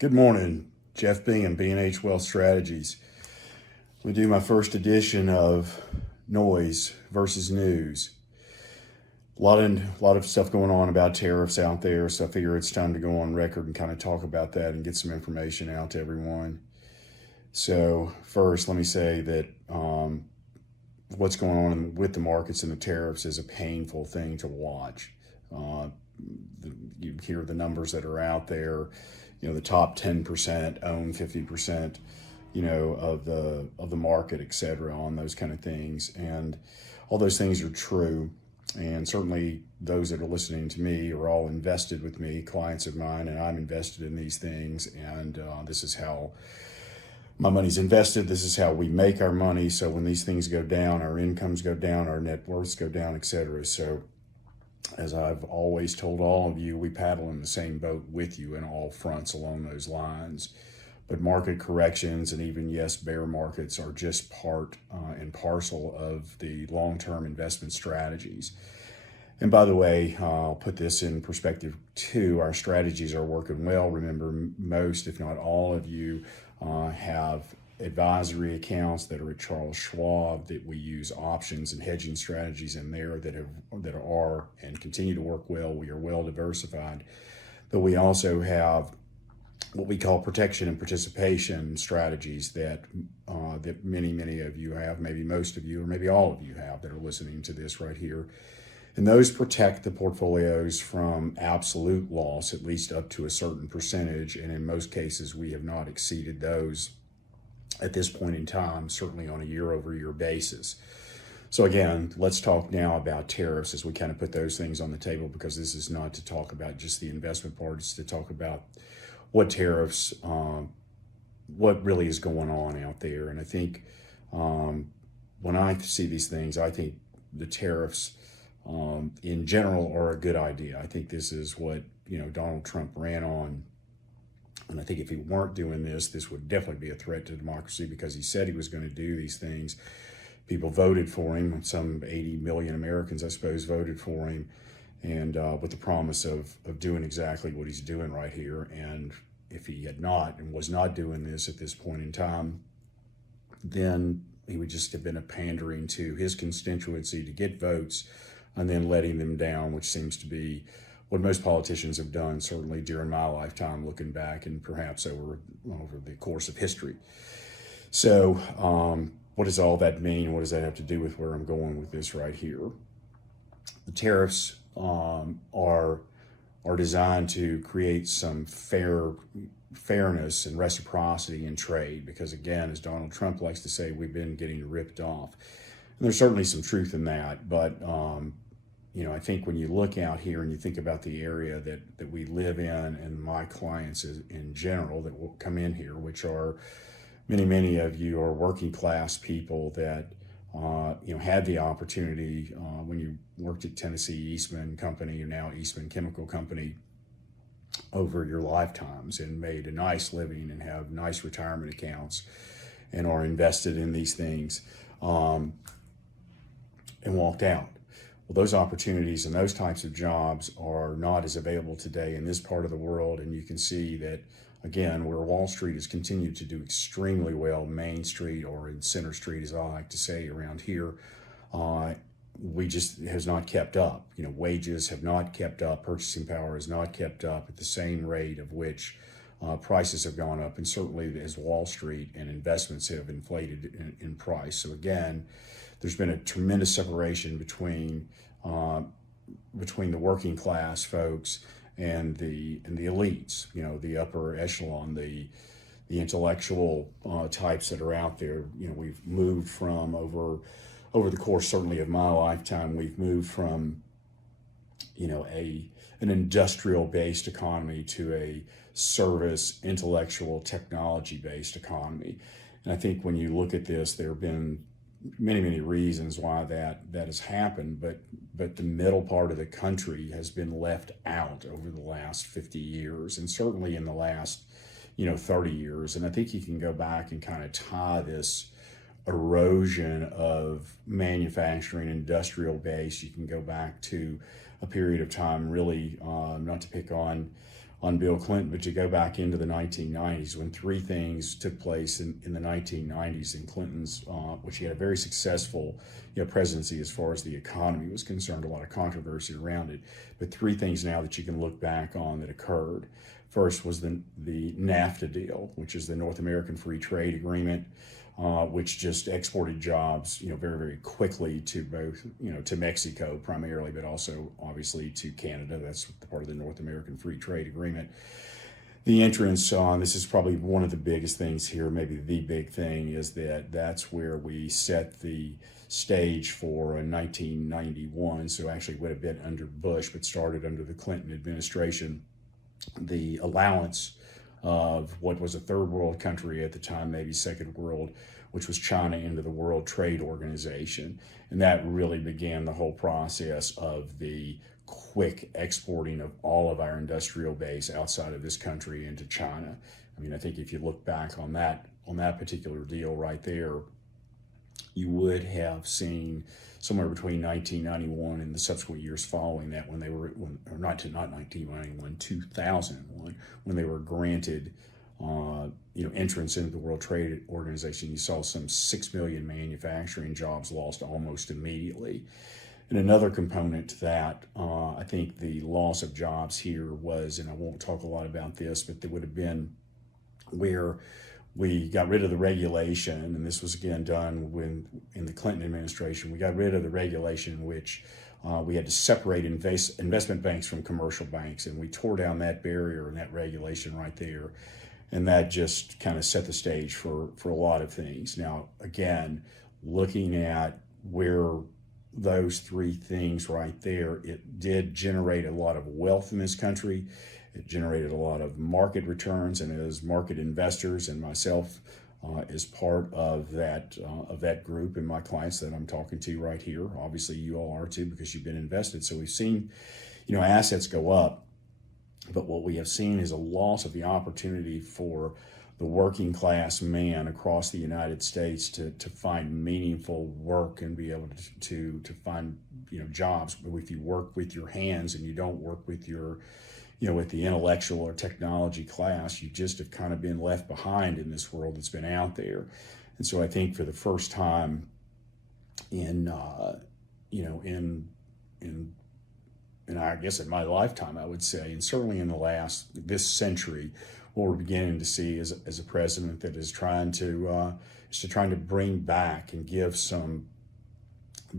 Good morning, Jeff Bingham, B&H Wealth Strategies. We do my first edition of Noise versus News. A lot of stuff going on about tariffs out there, so I figure it's time to go on record and kind of talk about that and get some information out to everyone. So first, let me say that what's going on with the markets and the tariffs is a painful thing to watch. You hear the numbers that are out there. The top 10% own 50%, of the market, et cetera, on those kind of things. And all those things are true. And certainly those that are listening to me are all invested with me, clients of mine, and I'm invested in these things. And this is how my money's invested. This is how we make our money. So when these things go down, our incomes go down, our net worths go down, et cetera. So as I've always told all of you, we paddle in the same boat with you in all fronts along those lines. But market corrections and even, yes, bear markets are just part and parcel of the long-term investment strategies. And by the way, I'll put this in perspective too. Our strategies are working well. Remember, most, if not all of you, have advisory accounts that are at Charles Schwab, that we use options and hedging strategies in there that are and continue to work well. We are well diversified, but we also have what we call protection and participation strategies that many of you have, maybe most of you, or maybe all of you have that are listening to this right here. And those protect the portfolios from absolute loss, at least up to a certain percentage. And in most cases, we have not exceeded those at this point in time, certainly on a year-over-year basis. So again, let's talk now about tariffs as we kind of put those things on the table, because this is not to talk about just the investment part, it's to talk about what tariffs, what really is going on out there. And I think when I see these things, I think the tariffs in general are a good idea. I think this is what Donald Trump ran on. And I think if he weren't doing this would definitely be a threat to democracy, because he said he was going to do these things. People voted for him. Some 80 million Americans, I suppose, voted for him, and with the promise of doing exactly what he's doing right here. And if he had not and was not doing this at this point in time, then he would just have been pandering to his constituency to get votes and then letting them down, which seems to be what most politicians have done, certainly during my lifetime, looking back, and perhaps over the course of history. So what does all that mean? What does that have to do with where I'm going with this right here? The tariffs are designed to create some fairness and reciprocity in trade, because again, as Donald Trump likes to say, we've been getting ripped off. And there's certainly some truth in that, but I think when you look out here and you think about the area that we live in, and my clients in general that will come in here, which are many of you are working class people that had the opportunity when you worked at Tennessee Eastman Company, or now Eastman Chemical Company, over your lifetimes, and made a nice living and have nice retirement accounts and are invested in these things, and walked out. Well, those opportunities and those types of jobs are not as available today in this part of the world. And you can see that, again, where Wall Street has continued to do extremely well, Main Street, or in Center Street, as I like to say around here, we just has not kept up. Wages have not kept up, purchasing power has not kept up at the same rate of which prices have gone up, and certainly as Wall Street and investments have inflated in price. So again, there's been a tremendous separation between the working class folks and the elites, the upper echelon, the intellectual types that are out there. We've moved from over the course, certainly of my lifetime, we've moved from an industrial-based economy to a service, intellectual, technology-based economy. And I think when you look at this, there have been many reasons why that has happened, but the middle part of the country has been left out over the last 50 years, and certainly in the last 30 years. And I think you can go back and kind of tie this erosion of manufacturing, industrial base. You can go back to a period of time, really, not to pick on on Bill Clinton, but you go back into the 1990s when three things took place in the 1990s in Clinton's, which he had a very successful presidency as far as the economy was concerned, a lot of controversy around it. But three things now that you can look back on that occurred. First was the NAFTA deal, which is the North American Free Trade Agreement, which just exported jobs, very, very quickly to both, to Mexico primarily, but also obviously to Canada. That's part of the North American Free Trade Agreement. The entrance on, this is probably one of the biggest things here, maybe the big thing, is that's where we set the stage for 1991. So actually would have been under Bush, but started under the Clinton administration. The allowance of what was a third world country at the time, maybe second world, which was China, into the World Trade Organization. And that really began the whole process of the quick exporting of all of our industrial base outside of this country into China. I mean, I think if you look back on that particular deal right there, you would have seen somewhere between 1991 and the subsequent years following that, when they were, or not 1991, 2001, when they were granted, entrance into the World Trade Organization. You saw some 6 million manufacturing jobs lost almost immediately. And another component to that, I think the loss of jobs here was, and I won't talk a lot about this, but there would have been where we got rid of the regulation, and this was again done in the Clinton administration. We got rid of the regulation in which we had to separate investment banks from commercial banks, and we tore down that barrier and that regulation right there. And that just kind of set the stage for a lot of things. Now, again, looking at where those three things right there, it did generate a lot of wealth in this country. It generated a lot of market returns, and as market investors, and myself is part of that group, and my clients that I'm talking to right here, obviously you all are too, because you've been invested. So we've seen, assets go up, but what we have seen is a loss of the opportunity for the working class man across the United States to find meaningful work and be able to find jobs. But if you work with your hands and you don't work with your with the intellectual or technology class, you just have kind of been left behind in this world that's been out there. And so I think for the first time in I guess in my lifetime, I would say, and certainly in this century, what we're beginning to see is a president that is trying to bring back and give some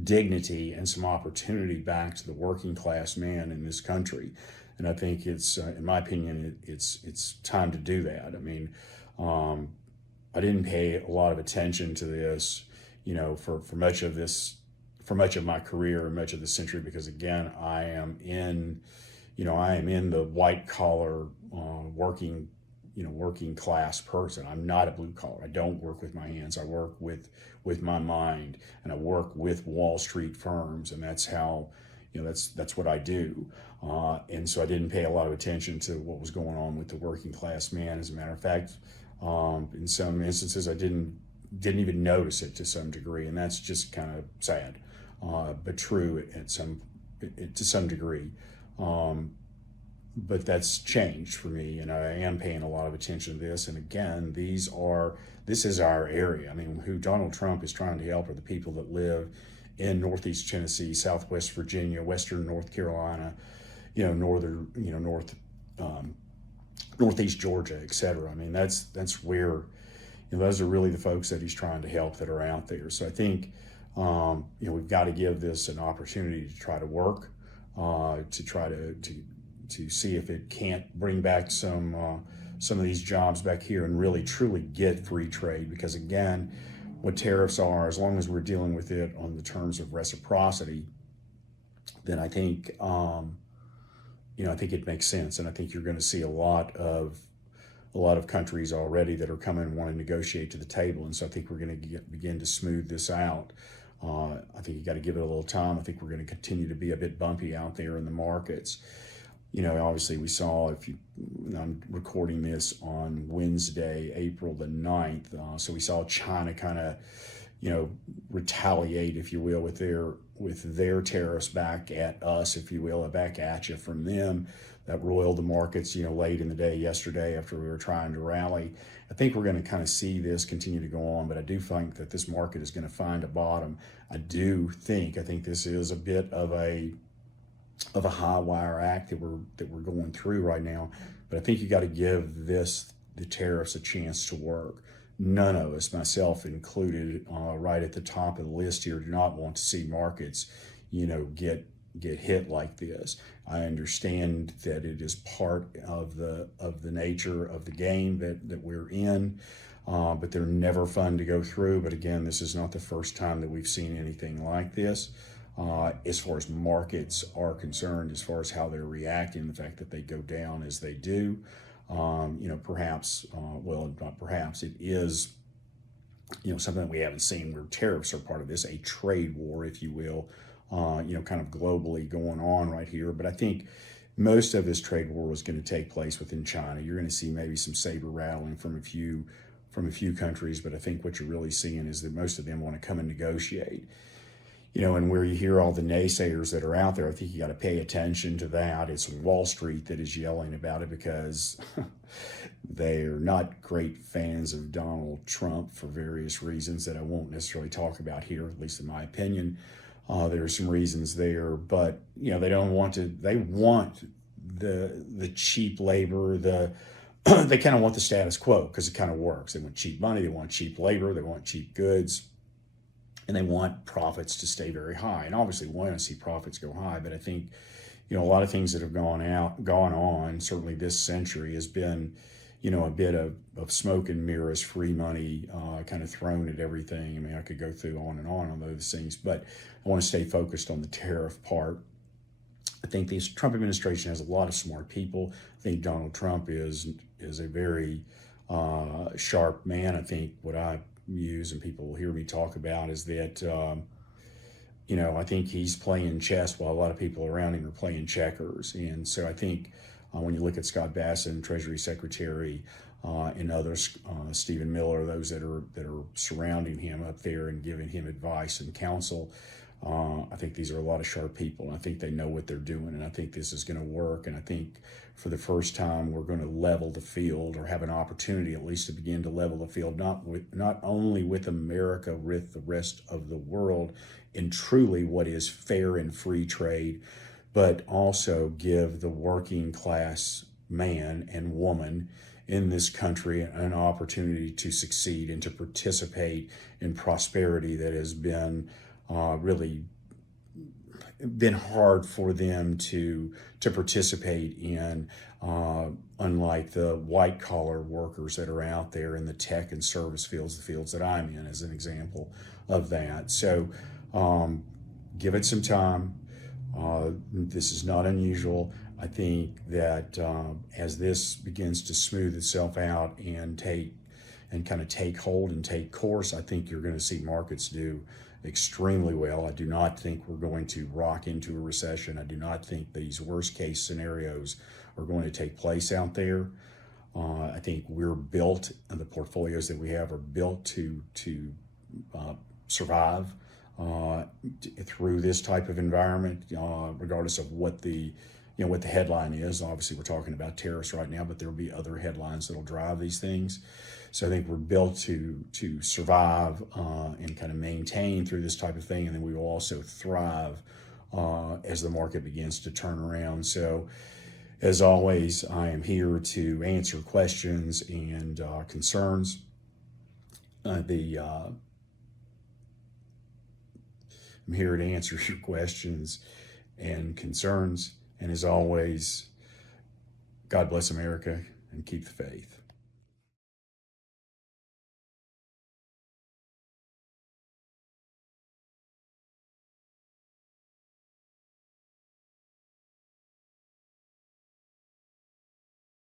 dignity and some opportunity back to the working class man in this country. And I think it's, in my opinion, it's time to do that. I mean, I didn't pay a lot of attention to this, for much of my career and much of the century, because again, I am in the white collar, working class person. I'm not a blue collar. I don't work with my hands. I work with my mind, and I work with Wall Street firms, and that's how, that's what I do. And so I didn't pay a lot of attention to what was going on with the working class man. As a matter of fact, in some instances, I didn't even notice it to some degree, and that's just kind of sad, but true to some degree. But that's changed for me, and I am paying a lot of attention to this. And again, this is our area. I mean, who Donald Trump is trying to help are the people that live in Northeast Tennessee, Southwest Virginia, Western North Carolina, Northeast Georgia, et cetera. I mean, that's where, those are really the folks that he's trying to help that are out there. So I think, we've got to give this an opportunity to try to work, to try to see if it can't bring back some of these jobs back here and really truly get free trade. Because again, what tariffs are, as long as we're dealing with it on the terms of reciprocity, then I think I think it makes sense. And I think you're going to see a lot of countries already that are coming and want to negotiate to the table. And so I think we're going to begin to smooth this out. I think you got to give it a little time. I think we're going to continue to be a bit bumpy out there in the markets. Obviously we saw, I'm recording this on Wednesday, April the 9th. So we saw China kind of, retaliate, if you will, with their with their tariffs back at us, if you will, or back at you from them. That roiled the markets, late in the day yesterday after we were trying to rally. I think we're going to kind of see this continue to go on, but I do think that this market is going to find a bottom. I think this is a bit of a high wire act that we're going through right now. But I think you got to give the tariffs a chance to work. None of us, myself included, right at the top of the list here, do not want to see markets, get hit like this. I understand that it is part of the nature of the game that we're in, but they're never fun to go through. But again, this is not the first time that we've seen anything like this. As far as markets are concerned, as far as how they're reacting, the fact that they go down as they do, perhaps, not perhaps, it is, something that we haven't seen, where tariffs are part of this, a trade war, if you will, kind of globally going on right here. But I think most of this trade war is going to take place within China. You're going to see maybe some saber rattling from a few countries, but I think what you're really seeing is that most of them want to come and negotiate. And where you hear all the naysayers that are out there, I think you got to pay attention to that. It's Wall Street that is yelling about it because they're not great fans of Donald Trump for various reasons that I won't necessarily talk about here, at least in my opinion. There are some reasons there, but they don't want to. They want the cheap labor. They kind of want the status quo because it kind of works. They want cheap money. They want cheap labor. They want cheap goods. And they want profits to stay very high. And obviously we want to see profits go high, but I think, a lot of things that have gone on, certainly this century, has been, a bit of smoke and mirrors, free money, kind of thrown at everything. I mean, I could go through on those things, but I want to stay focused on the tariff part. I think the Trump administration has a lot of smart people. I think Donald Trump is a very sharp man. I think what I use and people will hear me talk about is that I think he's playing chess while a lot of people around him are playing checkers. And so I think when you look at Scott Bassett, Treasury Secretary, and others, Stephen Miller, those that are surrounding him up there and giving him advice and counsel, I think these are a lot of sharp people, and I think they know what they're doing, and I think this is going to work. And I think for the first time we're going to level the field, or have an opportunity at least to begin to level the field, not only with America, with the rest of the world in truly what is fair and free trade, but also give the working class man and woman in this country an opportunity to succeed and to participate in prosperity that has been really been hard for them to participate in, unlike the white collar workers that are out there in the tech and service fields, the fields that I'm in, as an example of that. So give it some time. This is not unusual. I think that as this begins to smooth itself out and kind of take hold and take course, I think you're going to see markets do extremely well. I do not think we're going to rock into a recession. I do not think these worst case scenarios are going to take place out there. I think we're built, and the portfolios that we have are built to survive through this type of environment, regardless of what the headline is. Obviously, we're talking about tariffs right now, but there will be other headlines that will drive these things. So I think we're built to survive and kind of maintain through this type of thing, and then we will also thrive as the market begins to turn around. So, as always, I am here to answer questions and concerns. I'm here to answer your questions and concerns. And as always, God bless America and keep the faith.